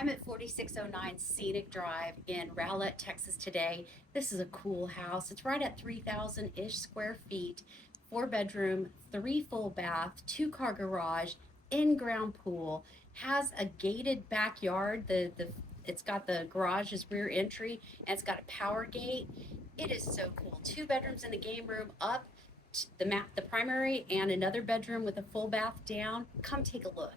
I'm at 4609 Scenic Drive in Rowlett, Texas today. This is a cool house. It's right at 3,000-ish square feet, 4 bedroom, 3 full bath, 2 car garage, in-ground pool, has a gated backyard. It's got the garage as rear entry, and it's got a power gate. It is so cool. 2 bedrooms in the game room up, the primary, and another bedroom with a full bath down. Come take a look.